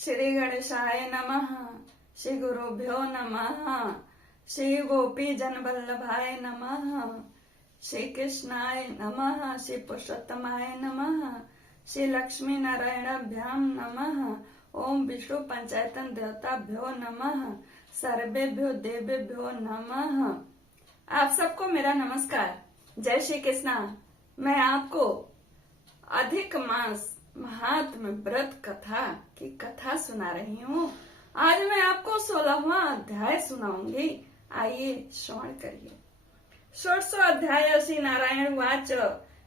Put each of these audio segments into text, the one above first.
श्री गणेशाय नमः। श्री गुरुभ्यो नमः। श्री गोपी जन वल्लभाय नमः। श्री कृष्णाय नमः। श्री पुरुषोत्तमाय नमः। श्री लक्ष्मी नारायणाभ्याम नमः। ओम विष्णु पंचायतन देवताभ्यो नमः। सर्वेभ्यो देवेभ्यो नमः। आप सबको मेरा नमस्कार। जय श्री कृष्णा। मैं आपको अधिक मास महात्म्य व्रत कथा की कथा सुना रही हूँ। आज मैं आपको 16वां अध्याय सुनाऊंगी। आइए श्रवण करिए। 16वां अध्याय। श्री नारायण वाच।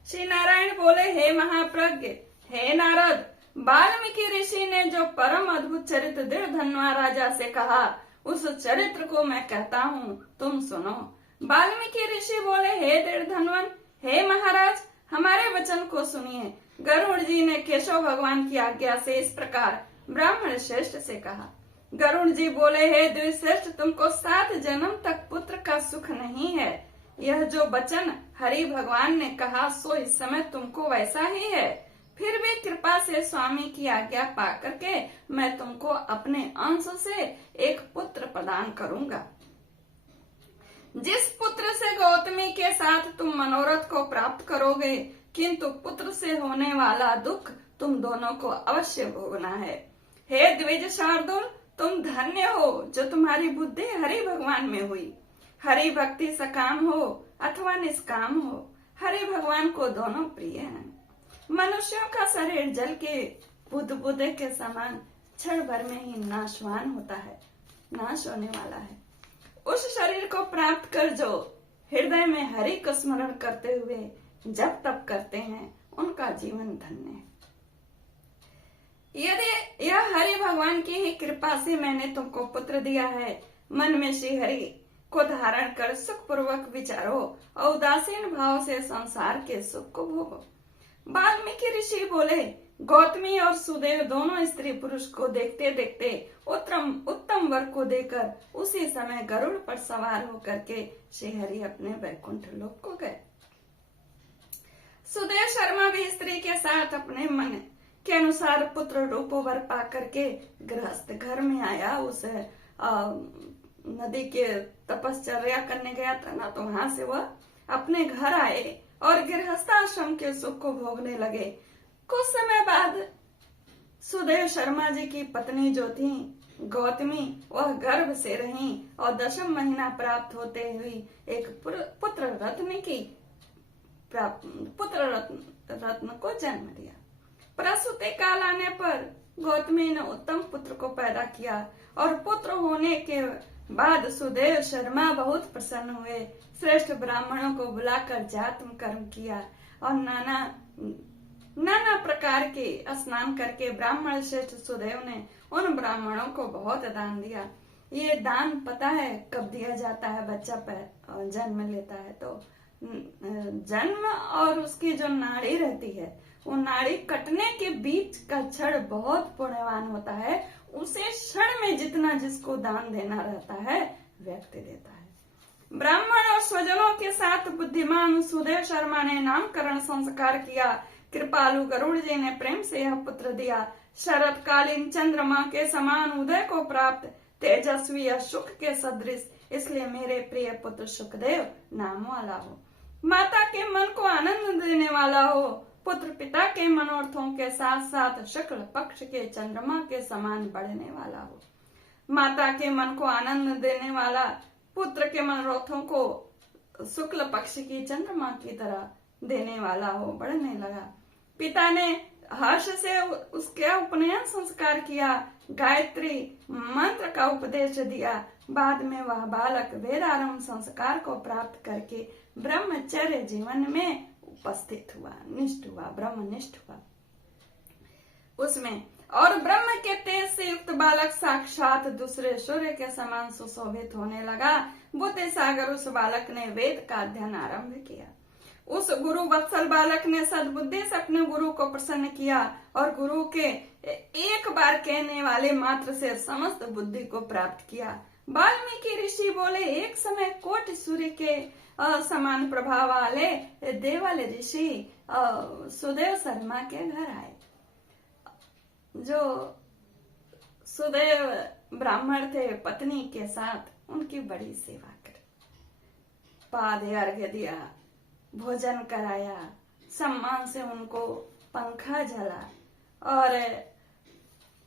श्री नारायण बोले, हे महाप्रज्ञ, हे नारद, वाल्मीकि ऋषि ने जो परम अद्भुत चरित्र दृढ़धनवा राजा से कहा, उस चरित्र को मैं कहता हूँ, तुम सुनो। वाल्मीकि ऋषि बोले, हे दृढ़धनवन, हे महाराज, हमारे वचन को सुनिए। गरुड़ जी ने केशव भगवान की आज्ञा से इस प्रकार ब्राह्मण श्रेष्ठ से कहा। गरुड़ जी बोले, हे द्विश्रेष्ठ, तुमको 7 जन्म तक पुत्र का सुख नहीं है। यह जो वचन हरि भगवान ने कहा सो इस समय तुमको वैसा ही है। फिर भी कृपा से स्वामी की आज्ञा पा करके मैं तुमको अपने अंश से एक पुत्र प्रदान करूंगा। जिस पुत्र से गौतमी के साथ तुम मनोरथ को प्राप्त करोगे, किंतु पुत्र से होने वाला दुख तुम दोनों को अवश्य भोगना है। हे द्विज शार्दुल, तुम धन्य हो जो तुम्हारी बुद्धि हरि भगवान में हुई। हरि भक्ति सकाम हो अथवा निष्काम हो, हरि भगवान को दोनों प्रिय हैं। मनुष्यों का शरीर जल के बुदबुदे के समान क्षण भर में ही नाशवान होता है, नाश होने वाला है। उस शरीर को प्राप्त कर जो हृदय में हरि को स्मरण करते हुए जब तप करते हैं, उनका जीवन धन्य है। यदि यह हरि भगवान की ही कृपा से मैंने तुमको पुत्र दिया है, मन में श्री हरि को धारण कर सुख पूर्वक विचारो और उदासीन भाव से संसार के सुख को भोगो। वाल्मीकि ऋषि बोले, गौतमी और सुदेव दोनों स्त्री पुरुष को देखते देखते उत्तम वर को देकर उसी समय गरुड़ पर सवार होकर के श्री हरि अपने वैकुंठ लोक को गए। सुदेव शर्मा भी स्त्री के साथ अपने मन के अनुसार पुत्र रूप वर पा करके गृहस्थ घर में आया। उस नदी के तपश्चर्या करने गया था ना, तो वहां से वह अपने घर आए और गृहस्थाश्रम के सुख को भोगने लगे। कुछ समय बाद सुदेव शर्मा जी की पत्नी जो थी गौतमी, वह गर्भ से रही और 10वां महीना प्राप्त होते हुई एक पुत्र रत्न को जन्म दिया। प्रसूति काल आने पर गौतमी ने उत्तम पुत्र को पैदा किया और पुत्र होने के बाद सुदेव शर्मा बहुत प्रसन्न हुए। श्रेष्ठ ब्राह्मणों को बुलाकर जातम कर्म किया और नाना प्रकार के स्नान करके ब्राह्मण श्रेष्ठ सुदेव ने उन ब्राह्मणों को बहुत दान दिया। ये दान पता है कब दिया जाता है? बच्चा जन्म लेता है तो जन्म और उसकी जो नाड़ी रहती है, वो नाड़ी कटने के बीच का क्षण बहुत पुण्यवान होता है। उसे क्षण में जितना जिसको दान देना रहता है, व्यक्ति देता है। ब्राह्मण और स्वजनों के साथ बुद्धिमान सुदेव शर्मा ने नामकरण संस्कार किया। कृपालु गरुड़ जी ने प्रेम से यह पुत्र दिया। शरतकालीन चंद्रमा के समान उदय को प्राप्त, तेजस्वी या सुख के सदृश, इसलिए मेरे प्रिय पुत्र सुखदेव नाम वाला हो। माता के मन को आनंद देने वाला हो। पुत्र पिता के मनोरथों के साथ साथ शुक्ल पक्ष के चंद्रमा के समान बढ़ने वाला हो। माता के मन को आनंद देने वाला, पुत्र के मनोरथों को शुक्ल पक्ष की चंद्रमा की तरह देने वाला हो, बढ़ने लगा। पिता ने हर्ष से उसके उपनयन संस्कार किया, गायत्री मंत्र का उपदेश दिया। बाद में वह बालक वेदारंभ संस्कार को प्राप्त करके ब्रह्मचर्य जीवन में उपस्थित हुआ, निष्ठ हुआ, ब्रह्मनिष्ठ हुआ उसमें। और ब्रह्म के तेज से युक्त बालक साक्षात दूसरे सूर्य के समान सुशोभित होने लगा। बुद्धि सागर उस बालक ने वेद का अध्ययन आरंभ किया। उस गुरु वत्सल बालक ने सद्बुद्धि से अपने गुरु को प्रसन्न किया और गुरु के एक बार कहने वाले मात्र से समस्त बुद्धि को प्राप्त किया। वाल्मीकि ऋषि बोले, एक समय कोटि सूर्य के समान प्रभाव वाले देवल ऋषि सुदेव शर्मा के घर आए। जो सुदेव ब्राह्मण थे, पत्नी के साथ उनकी बड़ी सेवा करी, पाद अर्घ्य दिया, भोजन कराया, सम्मान से उनको पंखा झला और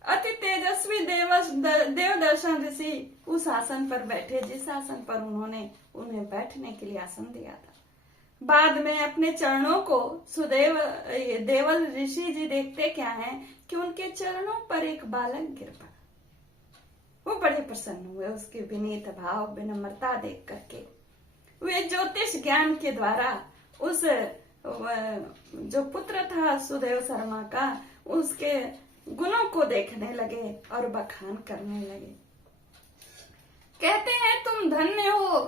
अति तेजस्वी देवदर्शन ऋषि उस आसन पर बैठे जिस आसन पर उन्होंने उन्हें बैठने के लिए आसन दिया था। बाद में अपने चरणों को देवल ऋषि जी देखते क्या है कि उनके चरणों पर एक बालक गिर पड़ा। वो बड़े प्रसन्न हुए उसके विनीत भाव, विनम्रता देख करके। वे ज्योतिष ज्ञान के द्वारा उस जो पुत्र था सुदेव शर्मा का, उसके गुणों को देखने लगे और बखान करने लगे। कहते हैं तुम धन्य हो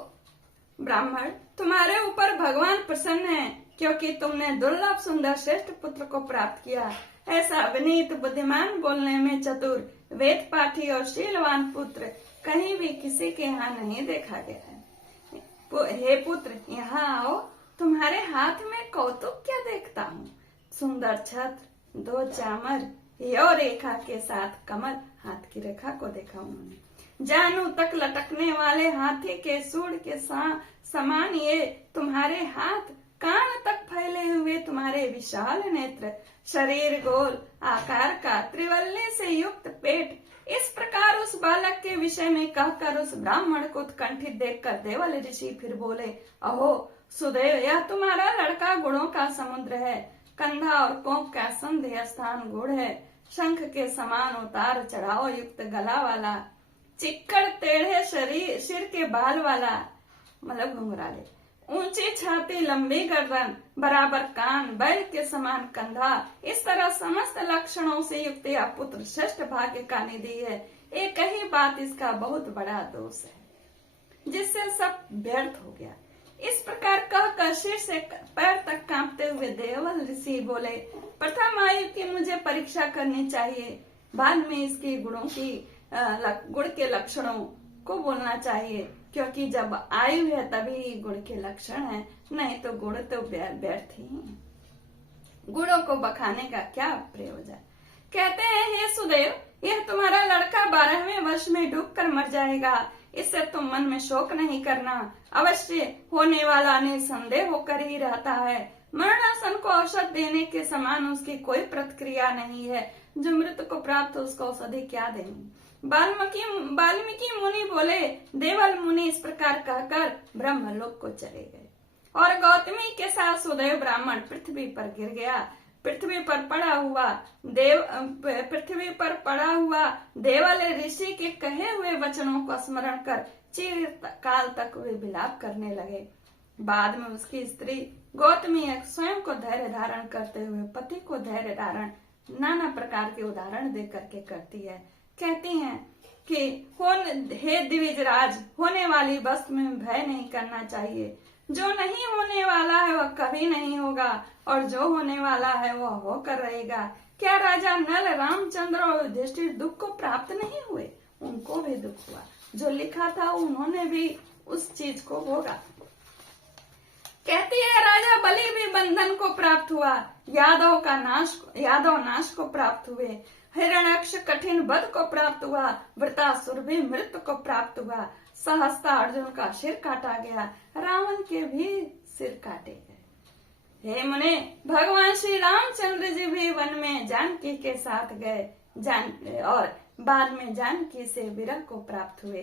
ब्राह्मण, तुम्हारे ऊपर भगवान प्रसन्न है क्योंकि तुमने दुर्लभ सुंदर श्रेष्ठ पुत्र को प्राप्त किया। ऐसा विनीत, बुद्धिमान, बोलने में चतुर, वेद पाठी और शीलवान पुत्र कहीं भी किसी के यहाँ नहीं देखा गया है। हे पुत्र, यहाँ आओ, तुम्हारे हाथ में कौतुक क्या देखता हूँ। सुंदर छत्र, 2 चामर, यो रेखा के साथ कमल, हाथ की रेखा को देखा उन्होंने। जानू तक लटकने वाले हाथी के सूंड के समान ये तुम्हारे हाथ, कान तक फैले हुए तुम्हारे विशाल नेत्र, शरीर गोल आकार का, त्रिवल्ली से युक्त पेट। इस प्रकार उस बालक के विषय में कहकर उस ब्राह्मण को उत्कंठित देखकर देवल ऋषि फिर बोले, अहो सुदेव, यह तुम्हारा लड़का गुणों का समुद्र है। कंधा और कोंक का संध्या स्थान गुड़ है। शंख के समान उतार चढ़ाव युक्त गला वाला, चिक्कड़ टेढ़े शरीर, सिर के बाल वाला, मतलब घुंघराले, ऊंची छाती, लंबी गर्दन, बराबर कान, बैल के समान कंधा, इस तरह समस्त लक्षणों से युक्त यह पुत्र श्रेष्ठ भाग्य का निधि है। एक ही बात इसका बहुत बड़ा दोष है जिससे सब व्यर्थ हो गया। इस प्रकार कहकर सिर से पैर तक कांपते हुए देवल ऋषि बोले, प्रथम आयु की मुझे परीक्षा करनी चाहिए, बाद में इसकी गुण के लक्षणों को बोलना चाहिए, क्योंकि जब आयु है तभी गुण के लक्षण है, नहीं तो गुण तो व्यर्थ ही है। गुणों को बखाने का क्या प्रयोजन। कहते हैं, हे सुदेव, यह तुम्हारा लड़का 12वें वर्ष में डूबकर मर जाएगा। इससे तुम मन में शोक नहीं करना, अवश्य होने वाला निसंदेह होकर ही रहता है। मरणासन को औषध देने के समान उसकी कोई प्रतिक्रिया नहीं है। जो मृत को प्राप्त हो उसको औषधि क्या देनी। वाल्मीकि मुनि बोले, देवल मुनि इस प्रकार कहकर ब्रह्मलोक को चले गए और गौतमी के साथ सुदेव ब्राह्मण पृथ्वी पर गिर गया। पृथ्वी पर पड़ा हुआ देवल ऋषि के कहे हुए वचनों को स्मरण कर चिर काल तक वे विलाप करने लगे। बाद में उसकी स्त्री गौतमी स्वयं को धैर्य धारण करते हुए पति को धैर्य धारण नाना प्रकार के उदाहरण दे करके करती है। कहती हैं कि हे द्विजराज, होने वाली वस्तु में भय नहीं करना चाहिए। जो नहीं होने वाला है वह कभी नहीं होगा और जो होने वाला है वह होकर रहेगा। क्या राजा नल, रामचंद्र और युधिष्ठिर दुख को प्राप्त नहीं हुए? उनको भी दुख हुआ। जो लिखा था उन्होंने भी उस चीज को भोगा। कहती है, राजा बलि भी बंधन को प्राप्त हुआ, यादव नाश को प्राप्त हुए, हिरण्याक्ष कठिन वध को प्राप्त हुआ, वृतासुर भी मृत्यु को प्राप्त हुआ, सहस्ता अर्जुन का सिर काटा गया, रावण के भी सिर काटे गए। हे मुने, भगवान श्री रामचंद्र जी भी वन में जानकी के साथ गए और बाद में जानकी से विरह को प्राप्त हुए।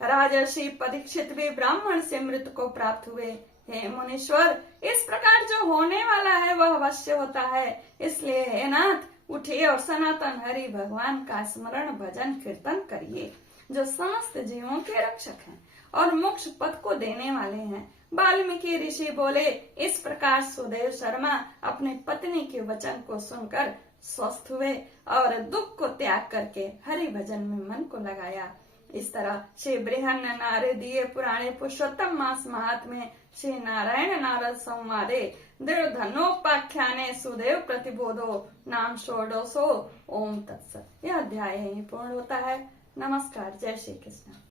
राजर्षि परीक्षित भी ब्राह्मण से मृत्यु को प्राप्त हुए। हे मुनीश्वर, इस प्रकार जो होने वाला है वह अवश्य होता है। इसलिए हे नाथ, उठिए और सनातन हरि भगवान का स्मरण, भजन, कीर्तन करिए, जो समस्त जीवों के रक्षक हैं और मोक्ष पद को देने वाले हैं। वाल्मीकि ऋषि बोले, इस प्रकार सुदेव शर्मा अपने पत्नी के वचन को सुनकर स्वस्थ हुए और दुख को त्याग करके हरि भजन में मन को लगाया। इस तरह श्री बृहन्न नारदीय पुराणे पुरुषोत्तम मास महात्म्य श्री नारायण नारद संवादे दृढ़धनोपाख्याने सुदेव प्रतिबोधो नाम षोडशो। ओम तत्सत। यह अध्याय यहीं पूर्ण होता है। नमस्कार। जय श्री कृष्ण।